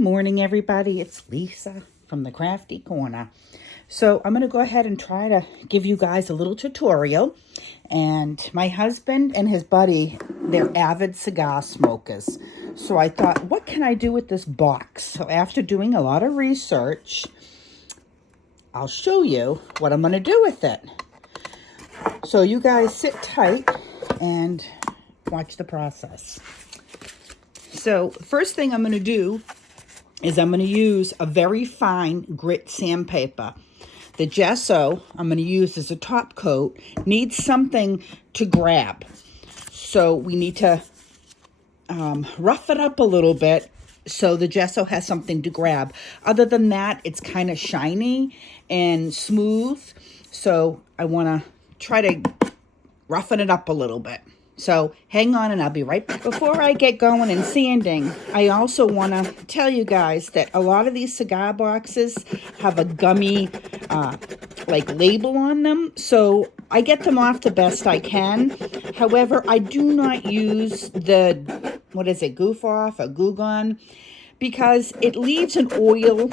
morning, everybody. It's Lisa from the Crafty Corner. So I'm going to go ahead and try to give you guys a little tutorial. And my husband and his buddy, they're avid cigar smokers. So I thought, what can I do with this box? So after doing a lot of research, I'll show you what I'm going to do with it. So you guys sit tight and watch the process. So first thing I'm going to do is I'm going to use a very fine grit sandpaper. The gesso I'm going to use as a top coat needs something to grab. So we need to rough it up a little bit so the gesso has something to grab. Other than that, it's kind of shiny and smooth. So I want to try to roughen it up a little bit. So hang on and I'll be right back. Before I get going and sanding, I also want to tell you guys that a lot of these cigar boxes have a gummy label on them. So I get them off the best I can. However, I do not use the, goof off or Goo Gone, because it leaves an oil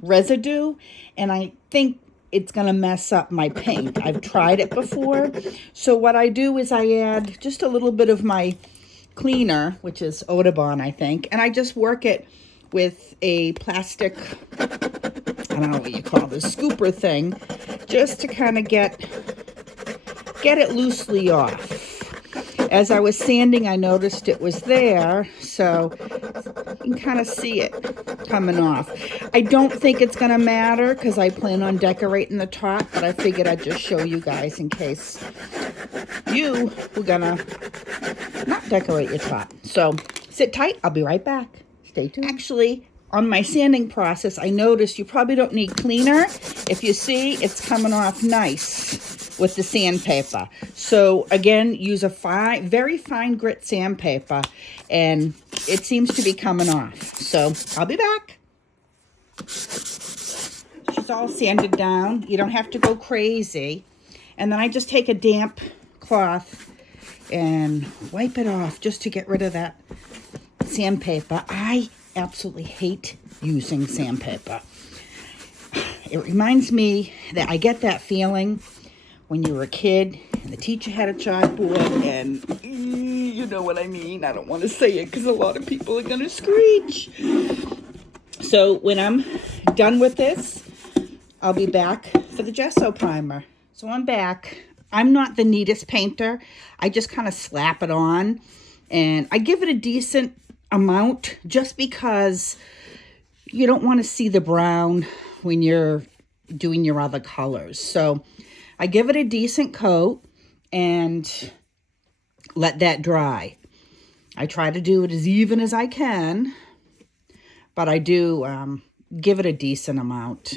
residue, and I think it's going to mess up my paint. I've tried it before. So what I do is I add just a little bit of my cleaner, which is Odulcina, I think, and I just work it with a plastic, I don't know what you call this, scooper thing, just to kind of get it loosely off. As I was sanding, I noticed it was there, so you can kind of see it coming off. I don't think it's going to matter because I plan on decorating the top, but I figured I'd just show you guys in case you were going to not decorate your top. So sit tight. I'll be right back. Stay tuned. Actually, on my sanding process, I noticed you probably don't need cleaner. If you see, it's coming off nice with the sandpaper. So again, use a very fine grit sandpaper, and it seems to be coming off. So I'll be back. She's all sanded down. You don't have to go crazy. And then I just take a damp cloth and wipe it off just to get rid of that sandpaper. I absolutely hate using sandpaper. It reminds me that I get that feeling when you were a kid and the teacher had a chalkboard, and you know what I mean. I don't want to say it because a lot of people are going to screech. So when I'm done with this, I'll be back for the gesso primer. So I'm back. I'm not the neatest painter. I just kind of slap it on, and I give it a decent amount just because you don't want to see the brown when you're doing your other colors. So I give it a decent coat and let that dry. I try to do it as even as I can, but I do give it a decent amount.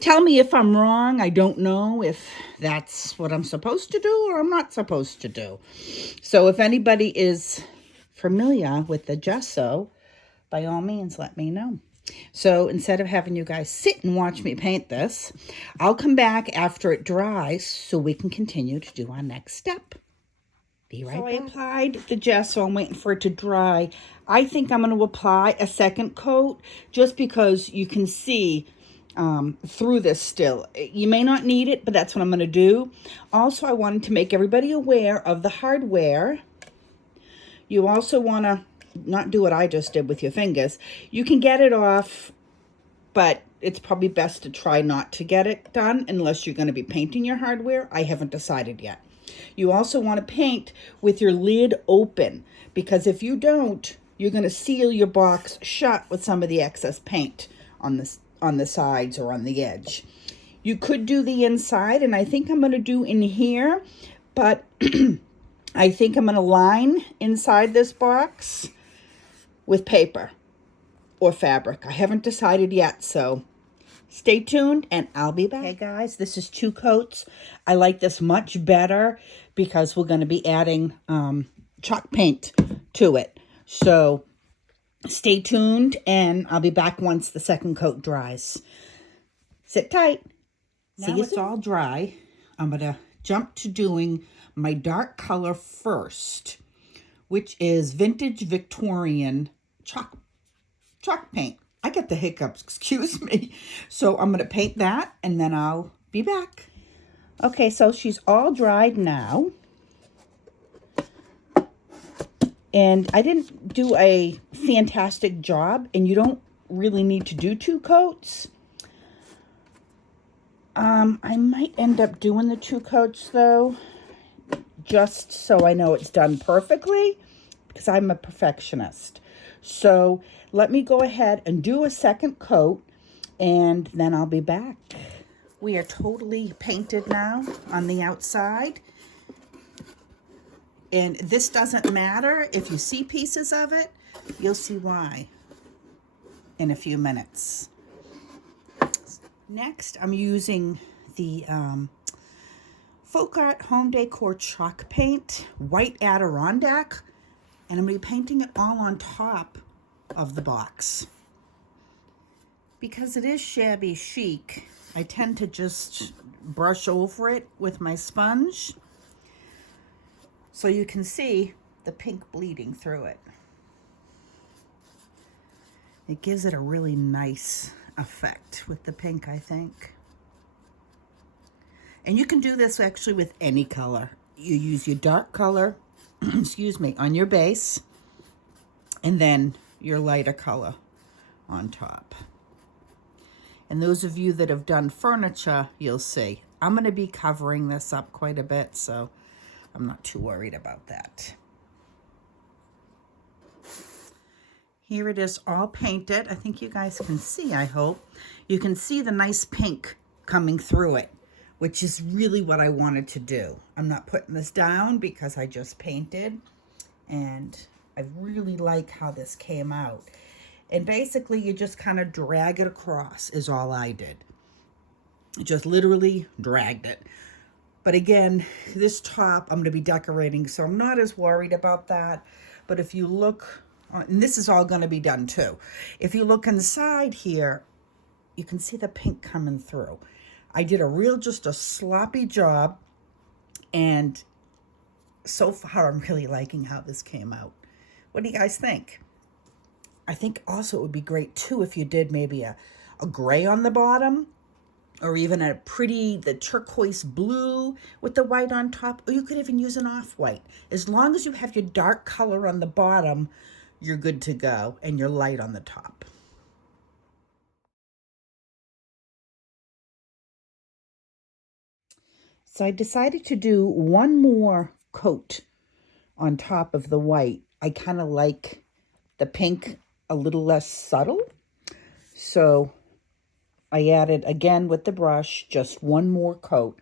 Tell me if I'm wrong. I don't know if that's what I'm supposed to do or I'm not supposed to do. So if anybody is familiar with the gesso, by all means, let me know. So instead of having you guys sit and watch me paint this, I'll come back after it dries so we can continue to do our next step. Be right back. So I applied the gesso. I'm waiting for it to dry. I think I'm going to apply a second coat just because you can see through this still. You may not need it, but that's what I'm going to do. Also, I wanted to make everybody aware of the hardware. You also want to not do what I just did with your fingers. You can get it off, but it's probably best to try not to get it done unless you're going to be painting your hardware. I haven't decided yet. You also want to paint with your lid open, because if you don't, you're going to seal your box shut with some of the excess paint on the sides or on the edge. You could do the inside, and I think I'm going to do in here, but I think I'm going to line inside this box with paper or fabric. I haven't decided yet, so stay tuned and I'll be back. Hey guys, this is 2 coats. I like this much better because we're going to be adding chalk paint to it. So stay tuned and I'll be back once the second coat dries. Sit tight. Now it's all dry. I'm going to jump to doing my dark color first, which is Vintage Victorian chalk chalk paint. I get the hiccups, excuse me. So I'm going to paint that and then I'll be back. Okay, so she's all dried now. And I didn't do a fantastic job, and you don't really need to do 2 coats. I might end up doing the 2 coats though, just so I know it's done perfectly, because I'm a perfectionist. So let me go ahead and do a 2nd coat, and then I'll be back. We are totally painted now on the outside. And this doesn't matter. If you see pieces of it, you'll see why in a few minutes. Next, I'm using the Folk Art Home Decor chalk paint, White Adirondack, and I'm going to be painting it all on top of the box. Because it is shabby chic, I tend to just brush over it with my sponge, so you can see the pink bleeding through it. It gives it a really nice effect with the pink, I think. And you can do this actually with any color. You use your dark color, excuse me, on your base, and then your lighter color on top. And those of you that have done furniture, you'll see. I'm going to be covering this up quite a bit, so I'm not too worried about that. Here it is all painted. I think you guys can see, I hope. You can see the nice pink coming through it, which is really what I wanted to do. I'm not putting this down because I just painted, and I really like how this came out. And basically you just kind of drag it across is all I did. Just literally dragged it. But again, this top I'm going to be decorating, so I'm not as worried about that. But if you look, and this is all going to be done too. If you look inside here, you can see the pink coming through. I did just a sloppy job, and so far I'm really liking how this came out. What do you guys think? I think also it would be great too if you did maybe a gray on the bottom, or even the turquoise blue with the white on top, or you could even use an off-white. As long as you have your dark color on the bottom, you're good to go, and your light on the top. So I decided to do one more coat on top of the white. I kind of like the pink a little less subtle. So I added, again with the brush, just one more coat.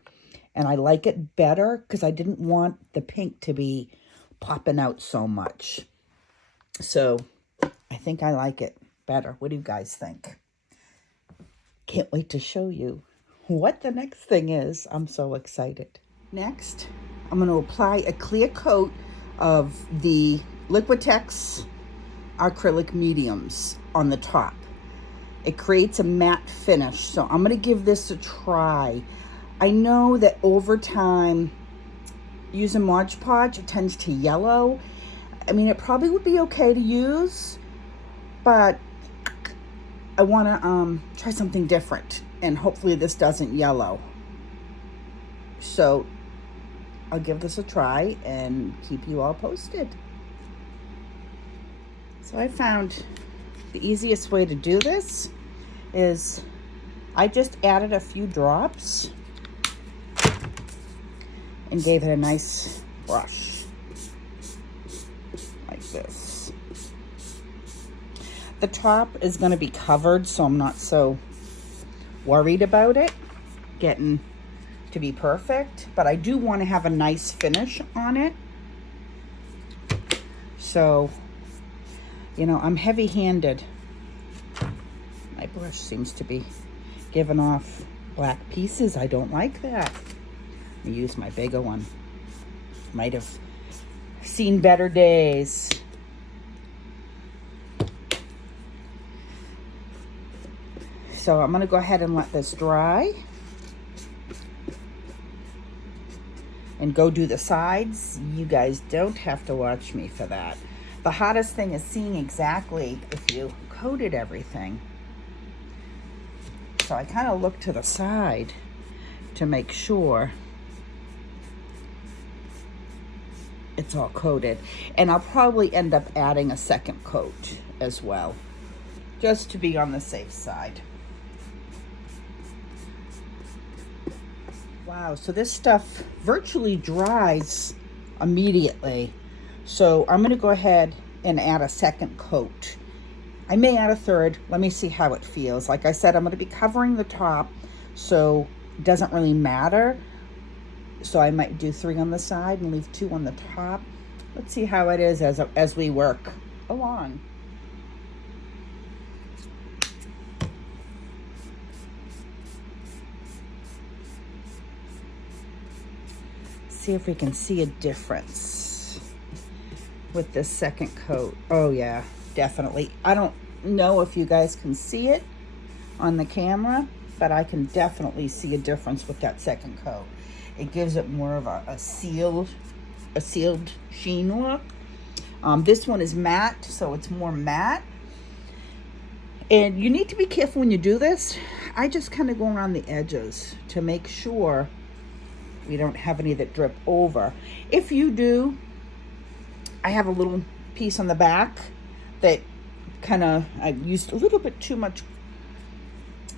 And I like it better because I didn't want the pink to be popping out so much. So I think I like it better. What do you guys think? Can't wait to show you what the next thing is. I'm so excited. Next, I'm going to apply a clear coat of the Liquitex acrylic mediums on the top. It creates a matte finish, so I'm going to give this a try. I know that over time, using Mod Podge, it tends to yellow. I mean, it probably would be okay to use, but I want to try something different, and hopefully this doesn't yellow. So I'll give this a try and keep you all posted. So I found the easiest way to do this is I just added a few drops and gave it a nice brush like this. The top is going to be covered, so I'm not so worried about it getting to be perfect, but I do want to have a nice finish on it. So, you know, I'm heavy-handed. My brush seems to be giving off black pieces. I don't like that. Let me use my bigger one. Might have seen better days. So I'm going to go ahead and let this dry and go do the sides. You guys don't have to watch me for that. The hottest thing is seeing exactly if you coated everything. So I kind of look to the side to make sure it's all coated. And I'll probably end up adding a second coat as well, just to be on the safe side. Wow, so this stuff virtually dries immediately. So I'm gonna go ahead and add a second coat. I may add a third. Let me see how it feels. Like I said, I'm gonna be covering the top, so it doesn't really matter. So I might do 3 on the side and leave 2 on the top. Let's see how it is as we work along. See if we can see a difference with this second coat. Oh yeah, definitely. I don't know if you guys can see it on the camera, but I can definitely see a difference with that second coat. It gives it more of a sealed sheen look. This one is matte, so it's more matte. And you need to be careful when you do this. I just kind of go around the edges to make sure we don't have any that drip over. If you do, I have a little piece on the back that I used a little bit too much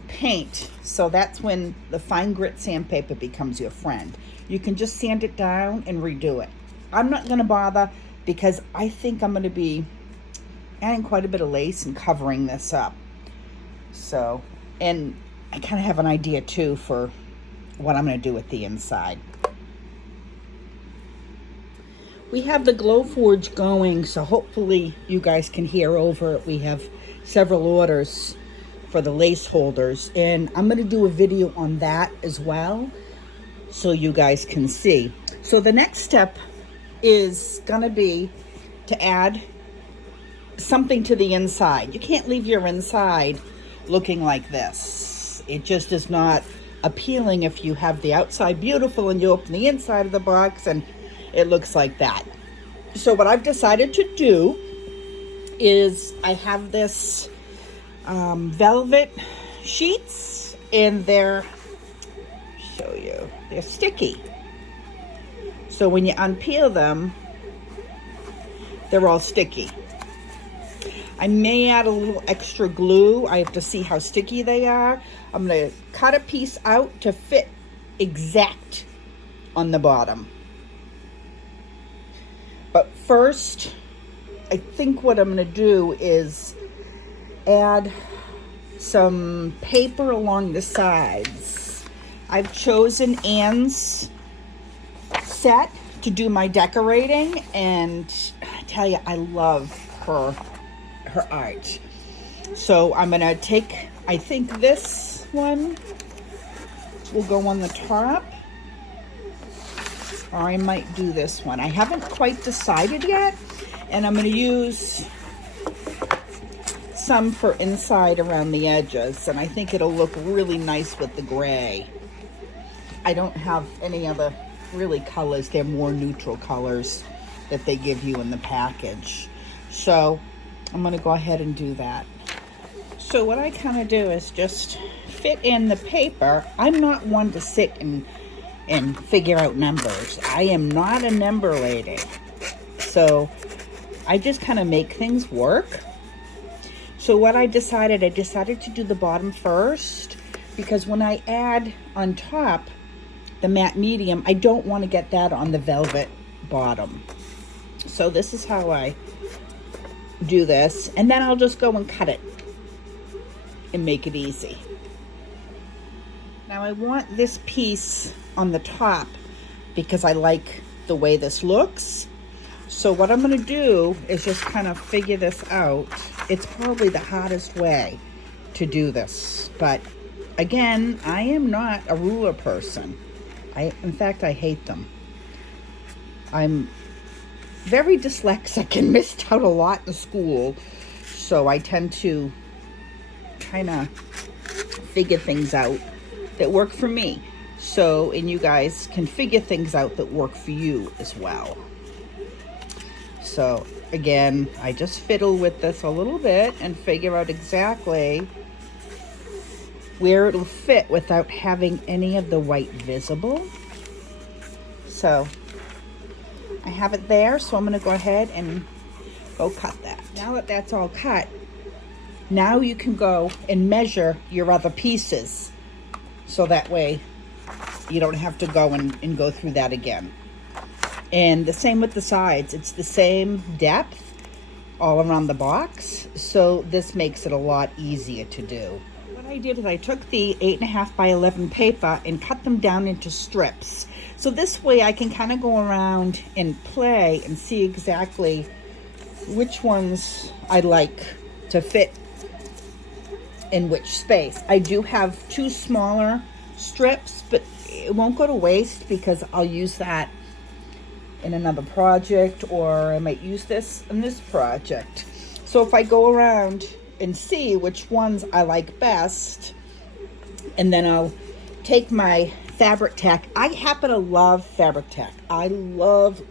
paint. So that's when the fine grit sandpaper becomes your friend. You can just sand it down and redo it. I'm not gonna bother because I think I'm gonna be adding quite a bit of lace and covering this up. So, and I kind of have an idea too for what I'm going to do with the inside. We have the Glowforge going, so hopefully you guys can hear over it. We have several orders for the lace holders, and I'm going to do a video on that as well so you guys can see. So the next step is going to be to add something to the inside. You can't leave your inside looking like this. It just is not appealing if you have the outside beautiful and you open the inside of the box and it looks like that. So what I've decided to do is I have this velvet sheets, and they're sticky. So when you unpeel them, they're all sticky. I may add a little extra glue. I have to see how sticky they are. I'm going to cut a piece out to fit exact on the bottom. But first, I think what I'm going to do is add some paper along the sides. I've chosen Anne's set to do my decorating, and I tell you, I love her art. So I'm gonna take, I think this one will go on the top, or I might do this one. I haven't quite decided yet, and I'm gonna use some for inside around the edges, and I think it'll look really nice with the gray. I don't have any other really colors. They're more neutral colors that they give you in the package. So I'm going to go ahead and do that. So what I kind of do is just fit in the paper. I'm not one to sit and figure out numbers. I am not a number lady. So I just kind of make things work. So what I decided to do the bottom first, because when I add on top the matte medium, I don't want to get that on the velvet bottom. So this is how I do this, and then I'll just go and cut it and make it easy. Now I want this piece on the top because I like the way this looks. So what I'm going to do is just kind of figure this out. It's probably the hardest way to do this, but again, I am not a ruler person. In fact, I hate them. I'm very dyslexic and missed out a lot in school, so I tend to kind of figure things out that work for me. So, and you guys can figure things out that work for you as well. So again, I just fiddle with this a little bit and figure out exactly where it'll fit without having any of the white visible. So I have it there, so I'm gonna go ahead and go cut that. Now that that's all cut, now you can go and measure your other pieces. So that way you don't have to go and go through that again. And the same with the sides. It's the same depth all around the box. So this makes it a lot easier to do. What I did is I took the 8.5 by 11 paper and cut them down into strips. So this way I can kind of go around and play and see exactly which ones I like to fit in which space. I do have 2 smaller strips, but it won't go to waste because I'll use that in another project, or I might use this in this project. So if I go around and see which ones I like best, and then I'll take my fabric tack. I happen to love fabric tack. I love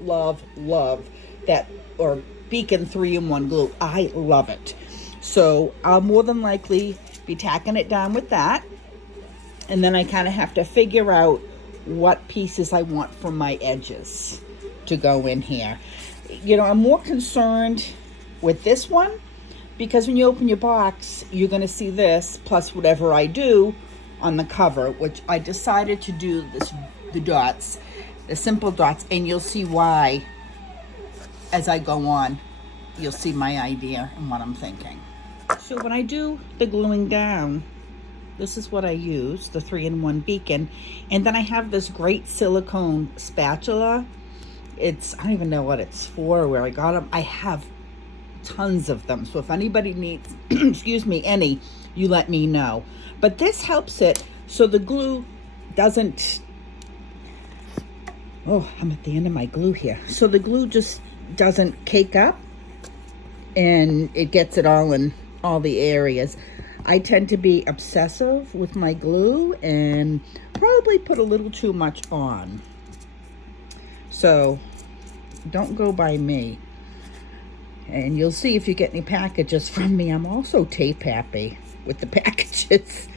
that, or Beacon 3-in-1 glue. I love it. So I'll more than likely be tacking it down with that. And then I kind of have to figure out what pieces I want from my edges to go in here. You know, I'm more concerned with this one because when you open your box, you're going to see this plus whatever I do on the cover, which I decided to do the dots, the simple dots, and you'll see why as I go on. You'll see my idea and what I'm thinking. So when I do the gluing down, this is what I use, the 3-in-1 Beacon. And then I have this great silicone spatula. I don't even know what it's for, where I got them. I have tons of them. So if anybody needs, excuse me, any, you let me know. But this helps it so the glue doesn't, oh, I'm at the end of my glue here. So the glue just doesn't cake up and it gets it all in all the areas. I tend to be obsessive with my glue and probably put a little too much on. So don't go by me. And you'll see if you get any packages from me. I'm also tape happy with the packages.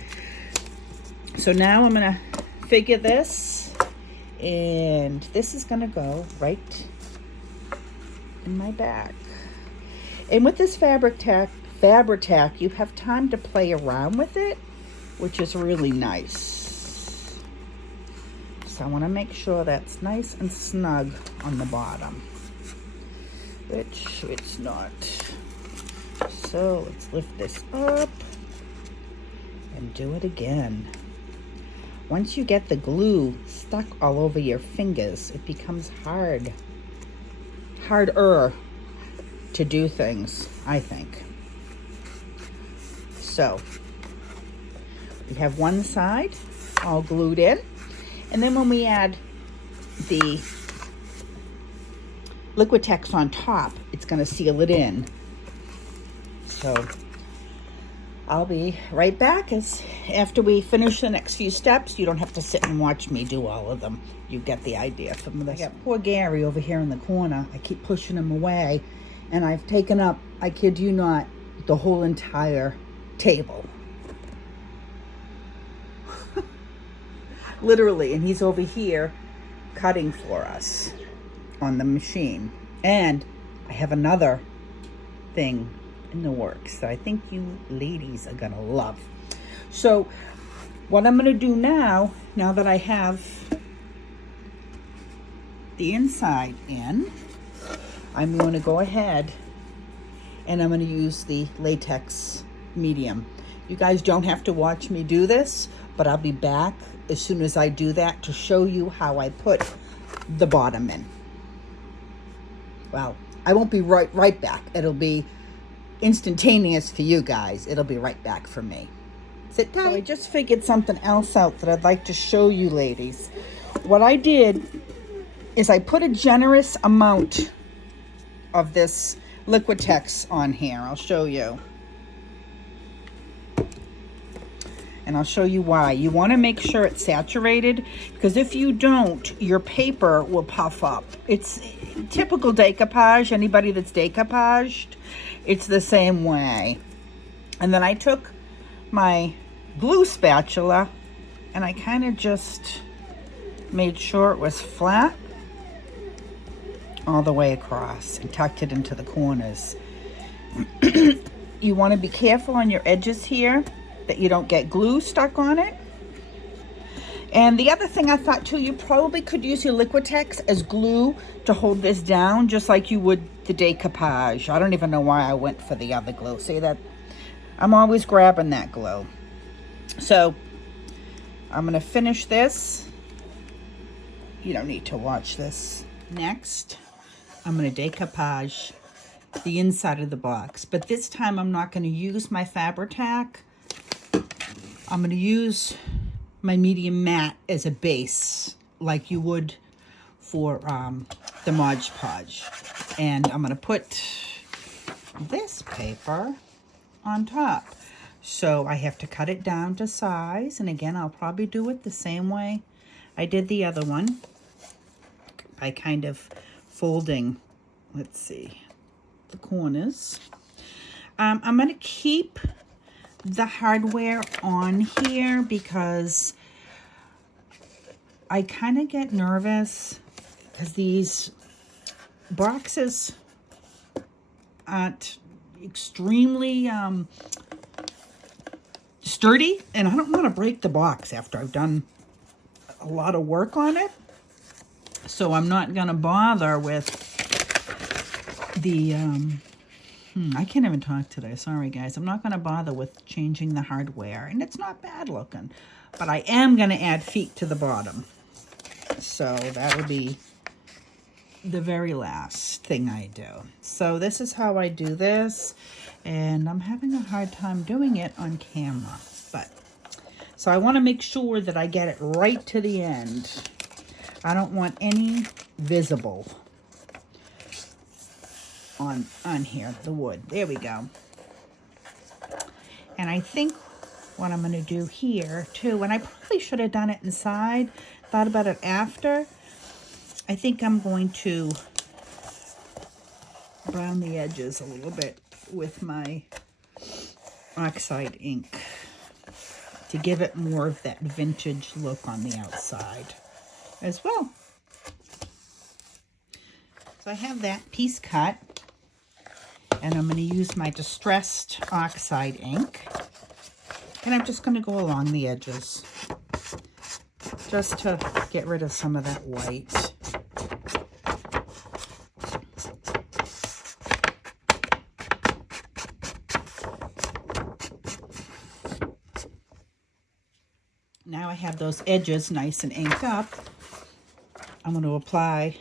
So now I'm gonna figure this, and this is gonna go right in my bag. And with this fabric tack, you have time to play around with it, which is really nice. So I want to make sure that's nice and snug on the bottom, which it's not. So let's lift this up and do it again. Once you get the glue stuck all over your fingers, it becomes harder to do things, I think. So we have one side all glued in, and then when we add the Liquitex on top, it's going to seal it in. So I'll be right back after we finish the next few steps. You don't have to sit and watch me do all of them. You get the idea from this. I got poor Gary over here in the corner. I keep pushing him away, and I've taken up, I kid you not, the whole entire table. Literally, and he's over here cutting for us on the machine. And I have another thing in the works that I think you ladies are gonna love. So what I'm gonna do now that I have the inside in, I'm gonna go ahead and I'm gonna use the latex medium. You guys don't have to watch me do this, but I'll be back as soon as I do that to show you how I put the bottom in. Well, I won't be right back. It'll be instantaneous for you guys. It'll be right back for me. Sit tight. So I just figured something else out that I'd like to show you ladies. What I did is I put a generous amount of this Liquitex on here. I'll show you. And I'll show you why. You want to make sure it's saturated, because if you don't, your paper will puff up. It's typical decoupage. Anybody that's decoupaged, it's the same way. And then I took my glue spatula and I kind of just made sure it was flat all the way across and tucked it into the corners. You want to be careful on your edges here that you don't get glue stuck on it. And the other thing I thought too, you probably could use your Liquitex as glue to hold this down, just like you would the decoupage. I don't even know why I went for the other glue. See that? I'm always grabbing that glue. So I'm going to finish this. You don't need to watch this. Next, I'm going to decoupage the inside of the box, but this time I'm not going to use my Fabri-Tac. I'm going to use my medium matte as a base, like you would for the Mod Podge. And I'm going to put this paper on top. So I have to cut it down to size, and again, I'll probably do it the same way I did the other one, by kind of folding, let's see, the corners. I'm going to keep the hardware on here because I kind of get nervous because these boxes aren't extremely sturdy, and I don't want to break the box after I've done a lot of work on it. So I'm not going to bother with the, I can't even talk today. Sorry, guys. I'm not going to bother with changing the hardware. And it's not bad looking. But I am going to add feet to the bottom. So that'll be the very last thing I do. So this is how I do this. And I'm having a hard time doing it on camera. But so I want to make sure that I get it right to the end. I don't want any visible on here, the wood. There we go. And I think what I'm going to do here too, and I probably should have done it inside, thought about it after. I think I'm going to brown the edges a little bit with my oxide ink to give it more of that vintage look on the outside as well. So I have that piece cut, and I'm going to use my distressed oxide ink, and I'm just going to go along the edges just to get rid of some of that white. Now I have those edges nice and inked up. I'm going to apply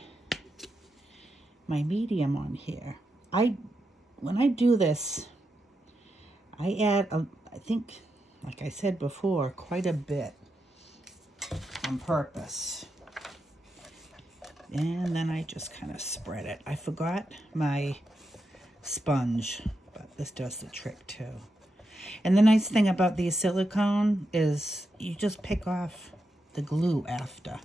my medium on here. When I do this, I add, I think, like I said before, quite a bit on purpose. And then I just kind of spread it. I forgot my sponge, but this does the trick too. And the nice thing about these silicone is you just pick off the glue after.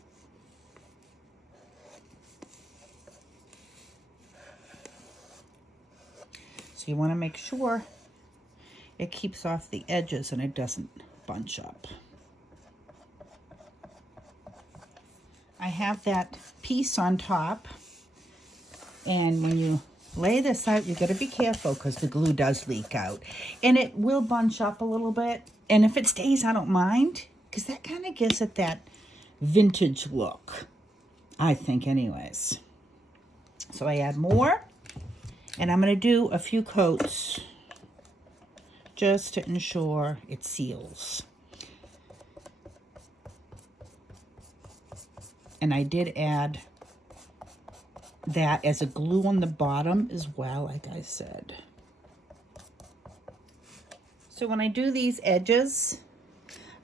So you want to make sure it keeps off the edges and it doesn't bunch up. I have that piece on top, and when you lay this out, you got to be careful because the glue does leak out, and it will bunch up a little bit. And if it stays, I don't mind, because that kind of gives it that vintage look, I think, anyways. So I add more, and I'm going to do a few coats just to ensure it seals. And I did add that as a glue on the bottom as well, like I said. So when I do these edges,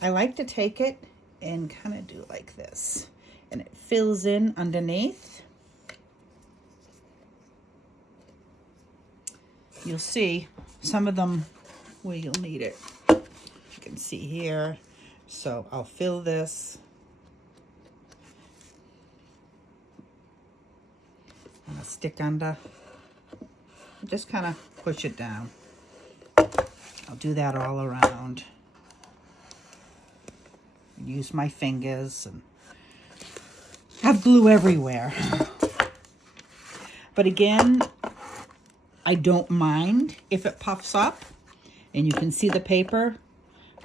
I like to take it and kind of do like this, and it fills in underneath. You'll see some of them where you'll need it. You can see here, So I'll fill this. I'm gonna stick under. Just kind of push it down. I'll do that all around. Use my fingers and have glue everywhere. But again, I don't mind if it puffs up and you can see the paper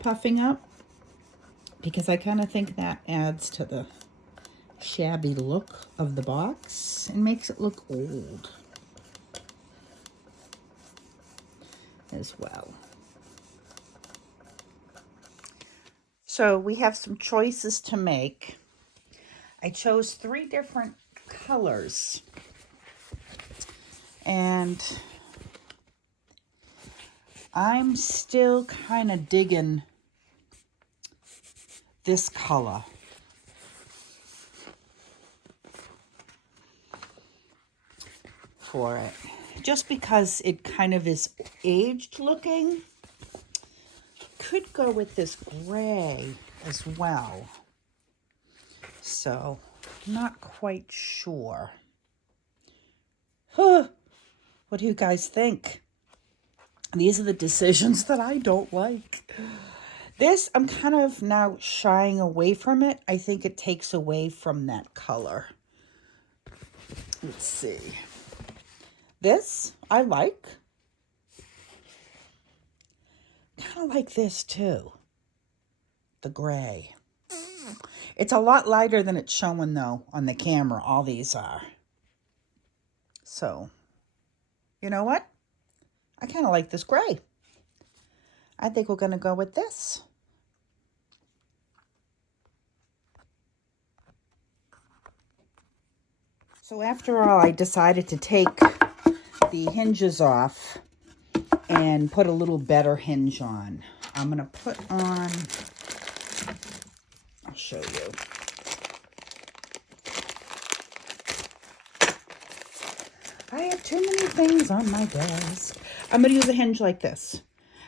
puffing up, because I kind of think that adds to the shabby look of the box and makes it look old as well. So we have some choices to make. I chose 3 different colors, and I'm still kind of digging this color. For it, just because it kind of is aged looking. Could go with this gray as well. So, not quite sure. Huh. What do you guys think? These are the decisions that I don't like. This, I'm kind of now shying away from it. I think it takes away from that color. Let's see. This, I like. Kind of like this too. The gray. It's a lot lighter than it's showing though on the camera. All these are. So, you know what? I kind of like this gray. I think we're going to go with this. So after all, I decided to take the hinges off and put a little better hinge on. I'm going to put on, I'll show you. I have too many things on my desk. I'm going to use a hinge like this.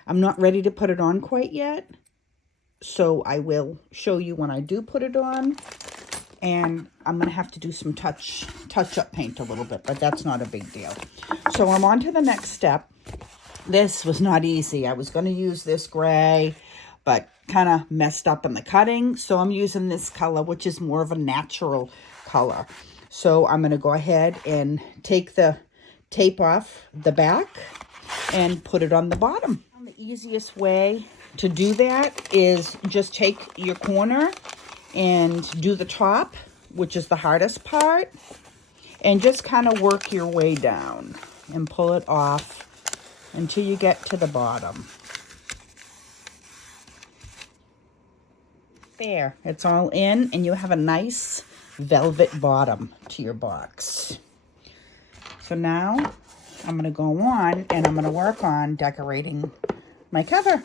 I'm not ready to put it on quite yet, so I will show you when I do put it on. And I'm going to have to do some touch-up paint a little bit, but that's not a big deal. So I'm on to the next step. This was not easy. I was going to use this gray, but kind of messed up in the cutting. So I'm using this color, which is more of a natural color. So I'm going to go ahead and take the tape off the back and put it on the bottom. The easiest way to do that is just take your corner and do the top, which is the hardest part, and just kind of work your way down and pull it off until you get to the bottom. There, it's all in, and you have a nice velvet bottom to your box. So now I'm going to go on and I'm going to work on decorating my cover.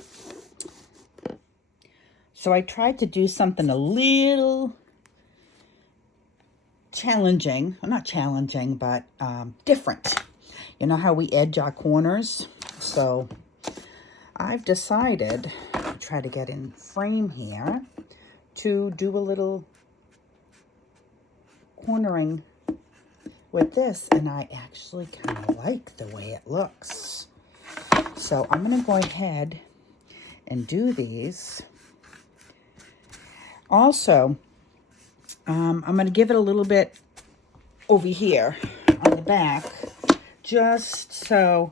So I tried to do something a little challenging, well, not challenging, but different. You know how we edge our corners? So I've decided to try to get in frame here to do a little cornering with this, and I actually kind of like the way it looks. So I'm going to go ahead and do these. Also, I'm going to give it a little bit over here on the back, just so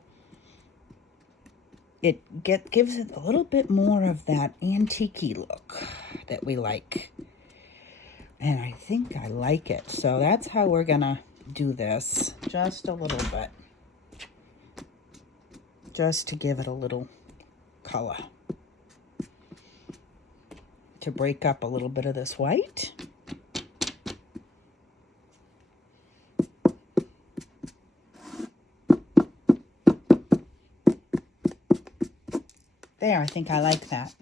it gives it a little bit more of that antique-y look that we like. And I think I like it. So that's how we're going to do this, just a little bit, just to give it a little color, to break up a little bit of this white. There, I think I like that.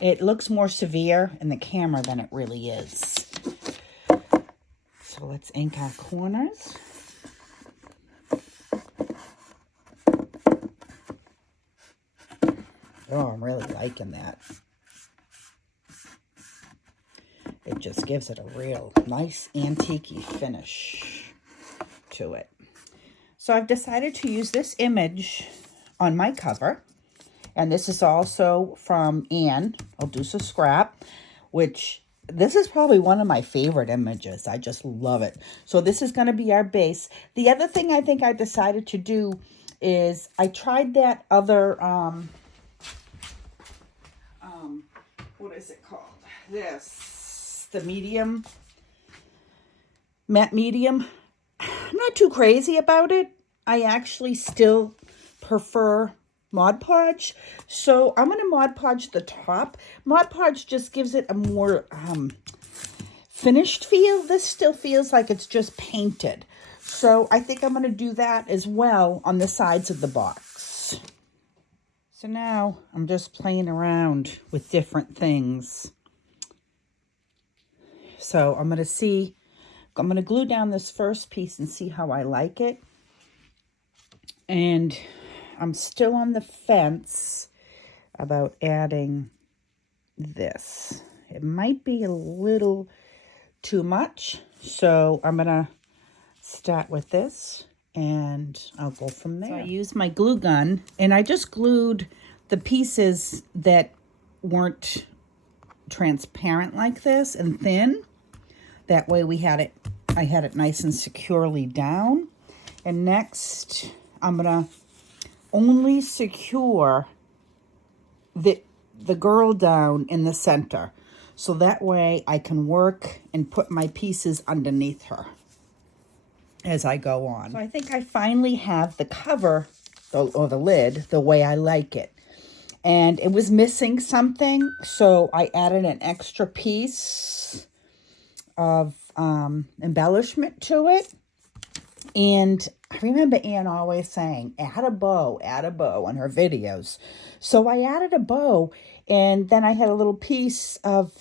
It looks more severe in the camera than it really is. So let's ink our corners. Oh, I'm really liking that. It just gives it a real nice antique-y finish to it. So I've decided to use this image on my cover. And this is also from Anne, Odulcina Scrap, which this is probably one of my favorite images. I just love it. So this is going to be our base. The other thing I think I decided to do is I tried that other, what is it called? This, the medium, matte medium. I'm not too crazy about it. I actually still prefer Mod Podge. So I'm going to Mod Podge the top. Mod Podge just gives it a more finished feel. This still feels like it's just painted. So I think I'm going to do that as well on the sides of the box. So now I'm just playing around with different things. So I'm going to glue down this first piece and see how I like it. And I'm still on the fence about adding this. It might be a little too much. So I'm going to start with this and I'll go from there. So I used my glue gun and I just glued the pieces that weren't transparent like this and thin. That way I had it nice and securely down. And next, I'm going to only secure the girl down in the center. So that way I can work and put my pieces underneath her as I go on. So I think I finally have the cover, or the lid, the way I like it. And it was missing something, so I added an extra piece of embellishment to it. And I remember Anne always saying, add a bow on her videos. So I added a bow, and then I had a little piece of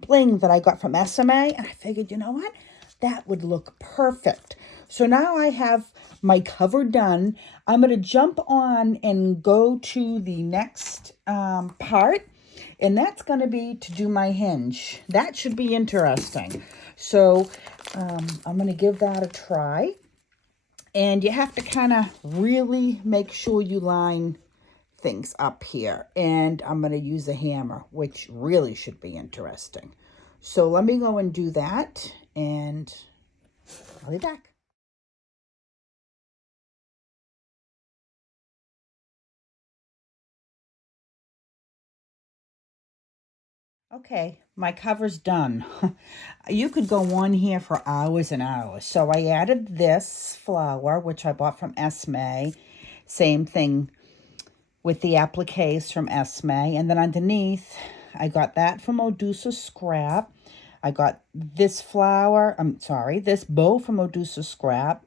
bling that I got from SMA, and I figured, you know what? That would look perfect. So now I have my cover done. I'm going to jump on and go to the next part, and that's going to be to do my hinge. That should be interesting. So I'm going to give that a try. And you have to kind of really make sure you line things up here. And I'm going to use a hammer, which really should be interesting. So let me go and do that, and I'll be back. Okay, my cover's done. You could go on here for hours and hours. So I added this flower, which I bought from Esme. Same thing with the appliques from Esme. And then underneath, I got that from Odulcina Scrap. I got this this bow from Odulcina Scrap.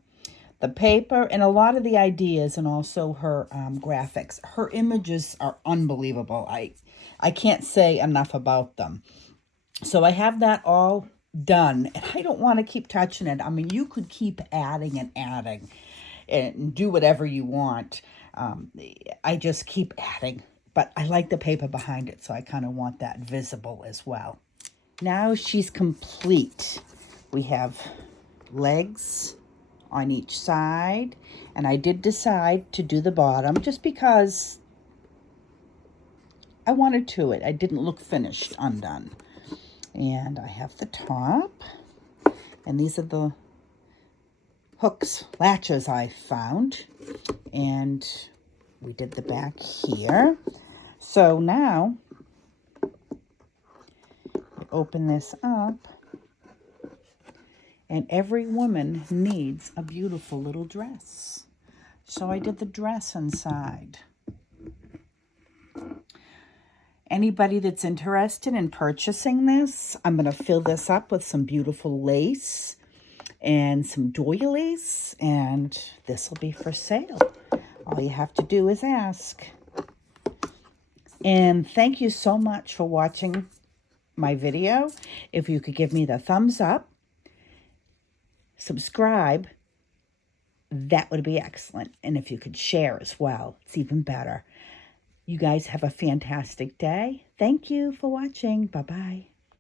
The paper and a lot of the ideas, and also her graphics. Her images are unbelievable. I can't say enough about them. So I have that all done, and I don't want to keep touching it. I mean, you could keep adding and adding and do whatever you want. I just keep adding, but I like the paper behind it, so I kind of want that visible as well. Now she's complete. We have legs on each side, and I did decide to do the bottom just because I wanted to. I didn't look finished undone. And I have the top, and these are the hooks, latches I found, and we did the back here. So now open this up, and every woman needs a beautiful little dress. So I did the dress inside. Anybody that's interested in purchasing this, I'm going to fill this up with some beautiful lace and some doilies, and this will be for sale. All you have to do is ask. And thank you so much for watching my video. If you could give me the thumbs up, subscribe, that would be excellent. And if you could share as well, it's even better. You guys have a fantastic day. Thank you for watching. Bye-bye.